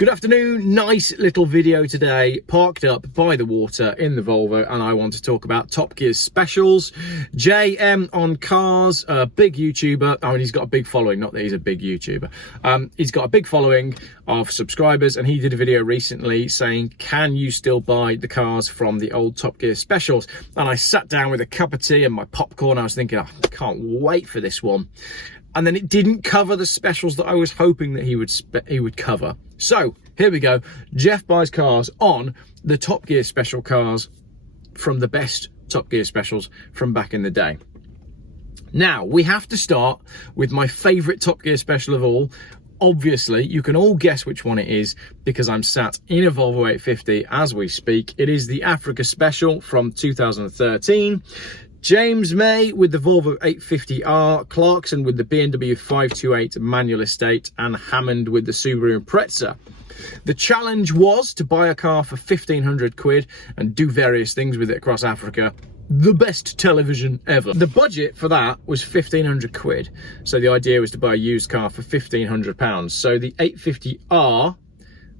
Good afternoon, nice little video today, parked up by the water in the Volvo, and I want to talk about Top Gear specials. JayEmm On Cars, a big YouTuber. I mean, he's got a big following, not that he's a big YouTuber. He's got a big following of subscribers, and he did a video recently saying, can you still buy the cars from the old Top Gear specials? And I sat down with a cup of tea and my popcorn. I was thinking, oh, I can't wait for this one. And then it didn't cover the specials that I was hoping that he would cover. So here we go. Geoff buys cars on the Top Gear special cars from the best Top Gear specials from back in the day. Now, we have to start with my favourite Top Gear special of all. Obviously, you can all guess which one it is because I'm sat in a Volvo 850 as we speak. It is the Africa Special from 2013. James May with the Volvo 850R, Clarkson with the BMW 528 manual estate, and Hammond with the Subaru Impreza. The challenge was to buy a car for 1,500 quid and do various things with it across Africa. The best television ever. The budget for that was 1,500 quid. So the idea was to buy a used car for £1,500. So the 850R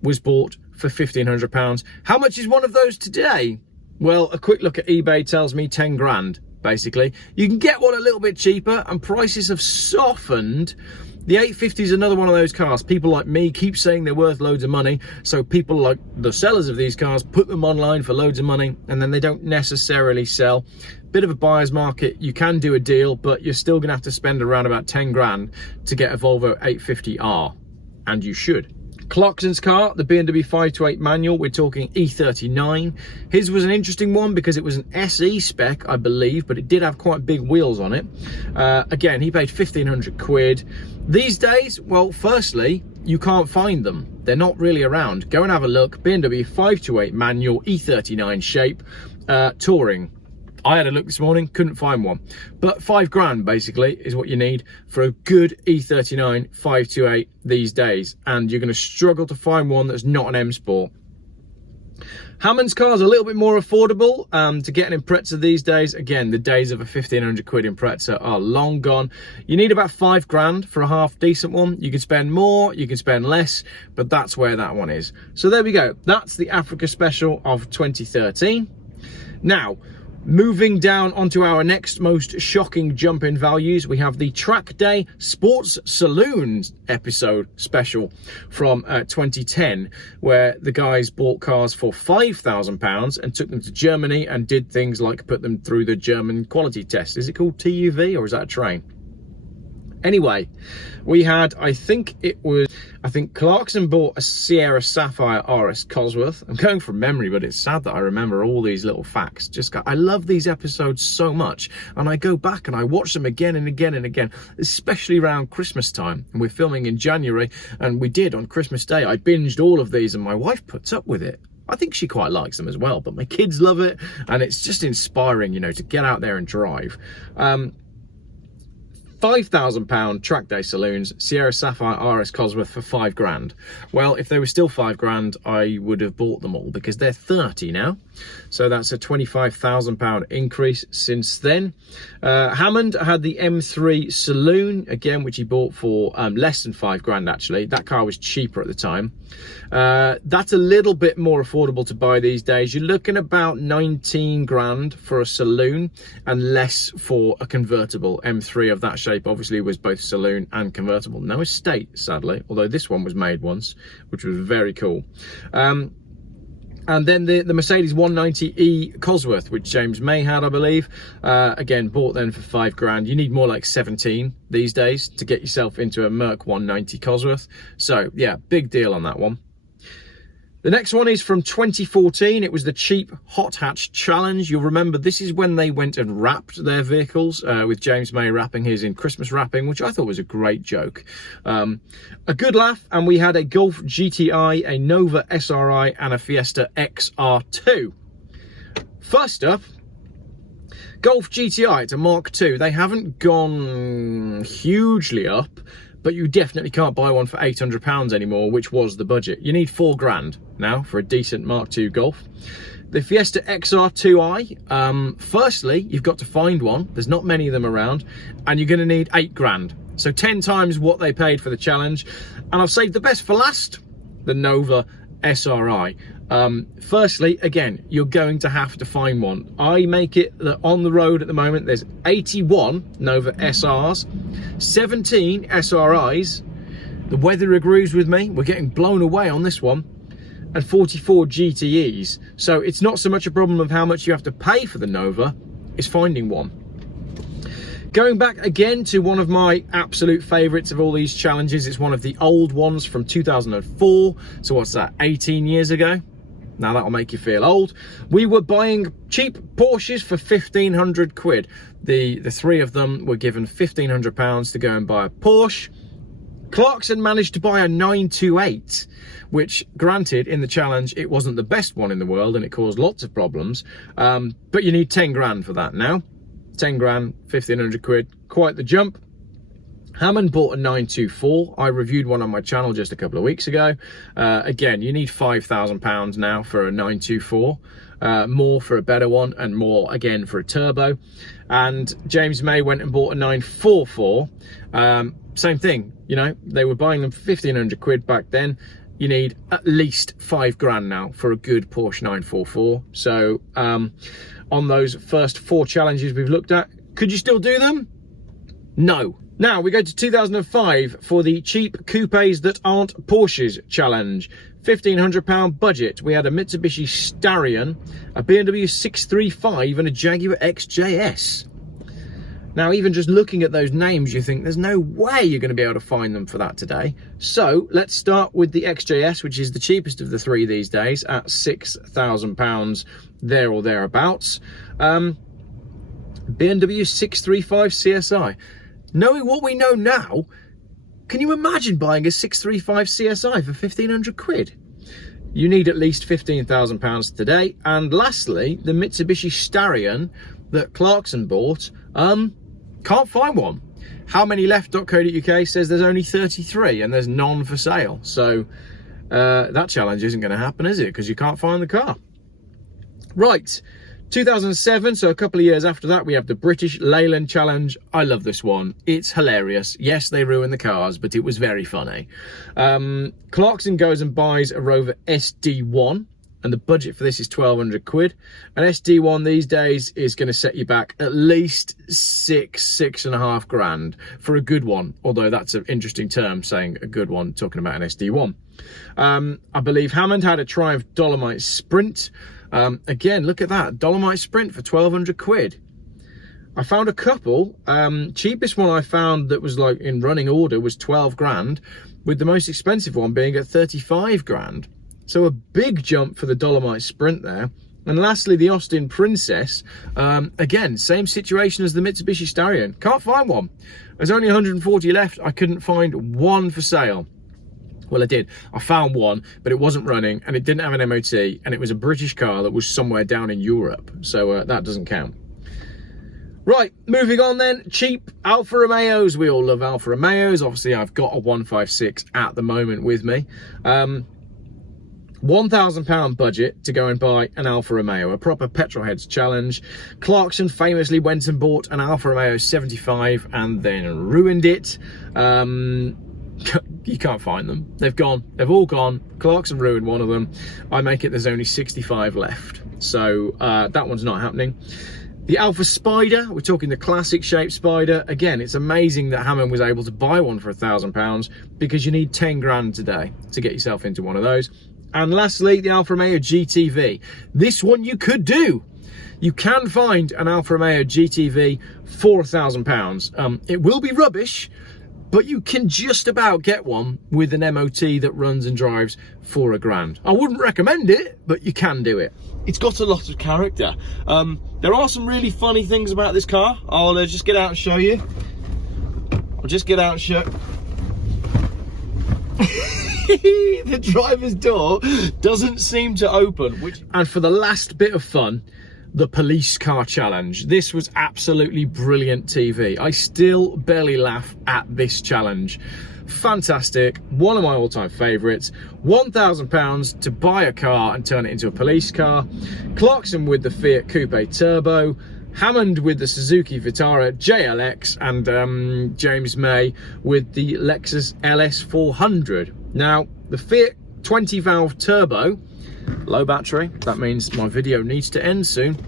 was bought for £1,500. How much is one of those today? Well, a quick look at eBay tells me 10 grand, basically. You can get one a little bit cheaper and prices have softened. The 850 is another one of those cars. People like me keep saying they're worth loads of money. So people like the sellers of these cars put them online for loads of money and then they don't necessarily sell. Bit of a buyer's market. You can do a deal, but you're still going to have to spend around about 10 grand to get a Volvo 850R. And you should. Clarkson's car, the BMW 528 manual, we're talking E39. His was an interesting one because it was an SE spec, I believe, but it did have quite big wheels on it. Again, he paid 1,500 quid. These days, well, firstly, you can't find them. They're not really around. Go and have a look. BMW 528 manual, E39 shape, touring. I had a look this morning, couldn't find one. But 5 grand basically is what you need for a good E39 528 these days. And you're going to struggle to find one that's not an M Sport. Hammond's car's a little bit more affordable. To get an Impreza these days, again, the days of a 1,500 quid Impreza are long gone. You need about 5 grand for a half decent one. You can spend more, you can spend less, but that's where that one is. So there we go. That's the Africa Special of 2013. Now, moving down onto our next most shocking jump in values, we have the Track Day Sports Saloons episode special from 2010, where the guys bought cars for £5,000 and took them to Germany and did things like put them through the German quality test. Is it called TUV or is that a train? Anyway, we had, I think Clarkson bought a Sierra Sapphire RS Cosworth. I'm going from memory, but it's sad that I remember all these little facts. I love these episodes so much, and I go back and I watch them again and again and again, especially around Christmas time. And we're filming in January, and we did on Christmas Day. I binged all of these, and my wife puts up with it. I think she quite likes them as well, but my kids love it, and it's just inspiring, you know, to get out there and drive. £5,000 Track Day Saloons, Sierra Sapphire RS Cosworth for 5 grand. Well, if they were still 5 grand, I would have bought them all because they're 30 now. So that's a £25,000 increase since then. Hammond had the M3 Saloon, again, which he bought for less than 5 grand actually. That car was cheaper at the time. That's a little bit more affordable to buy these days. You're looking about 19 grand for a saloon and less for a convertible. M3 of that shape obviously was both saloon and convertible. No estate, sadly, although this one was made once, which was very cool. And then the Mercedes 190e Cosworth, which James May had, I believe, again, bought then for 5 grand. You need more like 17 these days to get yourself into a Merc 190 Cosworth. So, yeah, big deal on that one. The next one is from 2014. It was the Cheap Hot Hatch Challenge. You'll remember this is when they went and wrapped their vehicles, with James May wrapping his in Christmas wrapping, which I thought was a great joke. A good laugh, and we had a Golf GTI, a Nova SRI, and a Fiesta XR2. First up, Golf GTI, it's a Mark II. They haven't gone hugely up, but you definitely can't buy one for £800 anymore, which was the budget. You need 4 grand now for a decent Mark II Golf. The Fiesta XR2i, firstly, you've got to find one. There's not many of them around, and you're going to need 8 grand. So 10 times what they paid for the challenge. And I've saved the best for last. the Nova SRI. Firstly, again, you're going to have to find one. I make it that on the road at the moment there's 81 Nova SRs, 17 SRIs. The weather agrees with me, we're getting blown away on this one, and 44 GTEs. So it's not so much a problem of how much you have to pay for the Nova, it's finding one. Going back again to one of my absolute favourites of all these challenges, it's one of the old ones from 2004. So what's that, 18 years ago? Now that'll make you feel old. We were buying cheap Porsches for 1,500 quid. The three of them were given £1,500 to go and buy a Porsche. Clarkson managed to buy a 928, which granted in the challenge it wasn't the best one in the world and it caused lots of problems, but you need 10 grand for that now. 10 grand, 1,500 quid, quite the jump. Hammond bought a 924. I reviewed one on my channel just a couple of weeks ago. Again, you need £5,000 now for a 924, more for a better one, and more again for a turbo. And James May went and bought a 944. Same thing, you know, they were buying them for 1,500 quid back then. You need at least 5 grand now for a good Porsche 944. So on those first 4 challenges we've looked at, could you still do them? No. Now we go to 2005 for the cheap coupes that aren't Porsches challenge. £1,500 budget. We had a Mitsubishi Starion, a BMW 635 and a Jaguar XJS. Now, even just looking at those names, you think there's no way you're going to be able to find them for that today. So let's start with the XJS, which is the cheapest of the 3 these days at £6,000 there or thereabouts. BMW 635 CSI. Knowing what we know now, can you imagine buying a 635 CSI for 1,500 quid? You need at least £15,000 today. And lastly, the Mitsubishi Starion that Clarkson bought, can't find one. How many left.co.uk says there's only 33 and there's none for sale. So that challenge isn't going to happen, is it? Because you can't find the car. Right. 2007, so a couple of years after that, we have the British Leyland Challenge. I love this one. It's hilarious. Yes, they ruin the cars, but it was very funny. Clarkson goes and buys a Rover SD1, and the budget for this is 1,200 quid. An SD1 these days is going to set you back at least 6.5 grand for a good one, although that's an interesting term, saying a good one, talking about an SD1. I believe Hammond had a Triumph Dolomite Sprint. Again, look at that, Dolomite Sprint for 1,200 quid. I found a couple. Cheapest one I found that was like in running order was 12 grand, with the most expensive one being at 35 grand. So a big jump for the Dolomite Sprint there. And lastly, the Austin Princess. Again, same situation as the Mitsubishi Starion. Can't find one. There's only 140 left. I couldn't find one for sale. Well, I did. I found one, but it wasn't running and it didn't have an MOT, and it was a British car that was somewhere down in Europe. So that doesn't count. Right, moving on then. Cheap Alfa Romeos. We all love Alfa Romeos. Obviously, I've got a 156 at the moment with me. £1,000 budget to go and buy an Alfa Romeo, a proper petrolheads challenge. Clarkson famously went and bought an Alfa Romeo 75 and then ruined it. You can't find them. They've gone. They've all gone. Clarkson ruined one of them. I make it there's only 65 left. So that one's not happening. The Alfa Spider, we're talking the classic shape Spider. Again, it's amazing that Hammond was able to buy one for £1,000 because you need 10 grand today to get yourself into one of those. And lastly, the Alfa Romeo GTV. This one you could do. You can find an Alfa Romeo GTV for £1,000. It will be rubbish, but you can just about get one with an MOT that runs and drives for £1 grand. I wouldn't recommend it, but you can do it. It's got a lot of character. There are some really funny things about this car. I'll just get out and show you. I'll just get out and show. The driver's door doesn't seem to open. And for the last bit of fun, the police car challenge. This was absolutely brilliant TV. I still barely laugh at this challenge. Fantastic, one of my all-time favourites. £1,000 to buy a car and turn it into a police car. Clarkson with the Fiat Coupe Turbo, Hammond with the Suzuki Vitara JLX, and James May with the Lexus LS 400. Now, the Fiat 20 valve turbo, low battery. That means my video needs to end soon.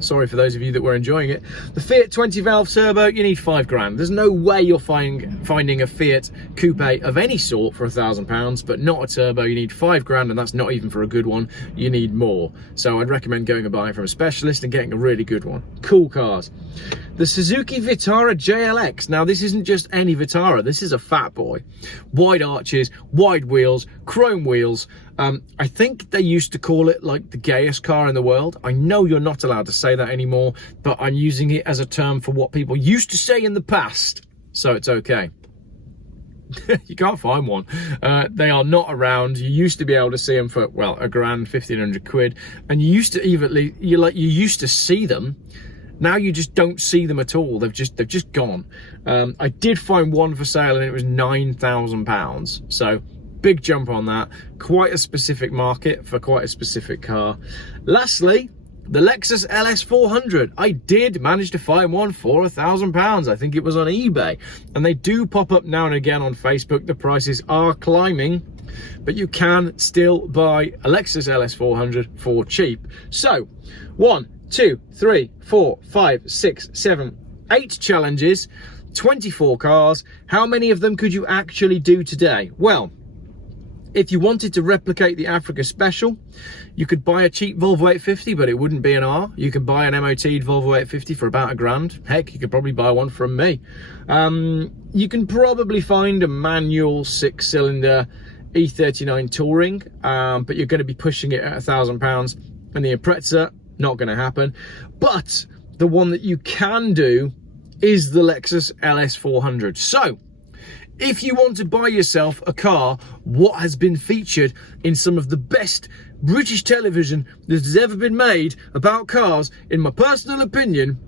Sorry for those of you that were enjoying it. The Fiat 20 valve turbo, you need £5,000. There's no way you're finding a Fiat coupe of any sort for £1,000, but not a turbo. You need £5,000, and that's not even for a good one. You need more. So I'd recommend going and buying from a specialist and getting a really good one. Cool cars. The Suzuki Vitara JLX. Now, this isn't just any Vitara. This is a fat boy. Wide arches, wide wheels, chrome wheels. I think they used to call it like the gayest car in the world. I know you're not allowed to say that anymore, but I'm using it as a term for what people used to say in the past. So it's okay. You can't find one. They are not around. You used to be able to see them for, well, £1,000, 1,500 quid. And you used to you used to see them. Now you just don't see them at all. They've just gone. I did find one for sale and it was £9,000. So big jump on that. Quite a specific market for quite a specific car. Lastly, the Lexus LS400. I did manage to find one for £1,000. I think it was on eBay. And they do pop up now and again on Facebook. The prices are climbing, but you can still buy a Lexus LS400 for cheap. So 1, 2, 3, 4, 5, 6, 7, 8 challenges, 24 cars. How many of them could you actually do today? Well, if you wanted to replicate the Africa Special, you could buy a cheap Volvo 850, but it wouldn't be an R. You could buy an MOT'd Volvo 850 for about £1,000. Heck, you could probably buy one from me. You can probably find a manual 6-cylinder E39 Touring, but you're going to be pushing it at £1,000. And the Impreza, not going to happen. But the one that you can do is the Lexus LS400. So if you want to buy yourself a car what has been featured in some of the best British television that has ever been made about cars, in my personal opinion,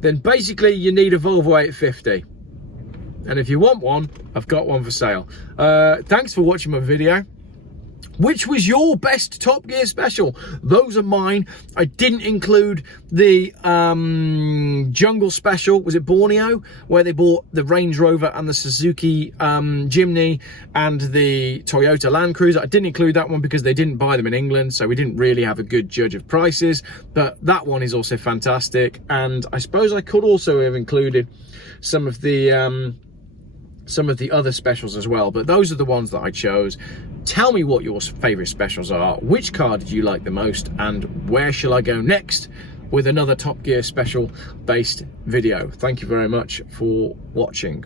then basically you need a Volvo 850. And if you want one, I've got one for sale. Thanks for watching my video. Which was your best Top Gear special? Those are mine. I didn't include the Jungle special. Was it Borneo? Where they bought the Range Rover and the Suzuki Jimny and the Toyota Land Cruiser. I didn't include that one because they didn't buy them in England, so we didn't really have a good judge of prices. But that one is also fantastic. And I suppose I could also have included some of the other specials as well, but those are the ones that I chose. Tell me what your favorite specials are. Which car did you like the most, and where shall I go next with another Top Gear special based video? Thank you very much for watching.